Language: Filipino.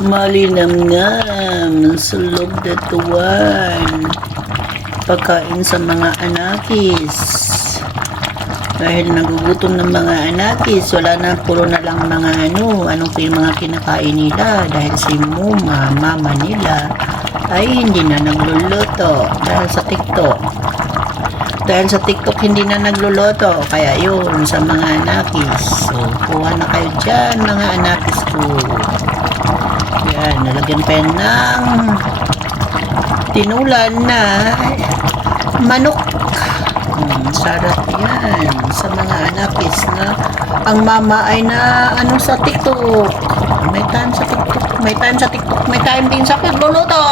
Malinamnam sa loob na tuwan. Pagkain sa mga anakis. Dahil nagugutom ng mga anakis, wala na, puro na lang mga anong mga kinakain nila. Dahil si mama nila ay hindi na nagluluto dahil sa TikTok. Dahil sa TikTok hindi na nagluluto, kaya yun sa mga anakis. So, kuha na kayo dyan mga anakis ko. Yan, nalagyan pa yan ng tinulan na manok. Sarap yan sa mga anakis na ang mama ay na sa TikTok. May time sa TikTok, may time din sa pagluluto.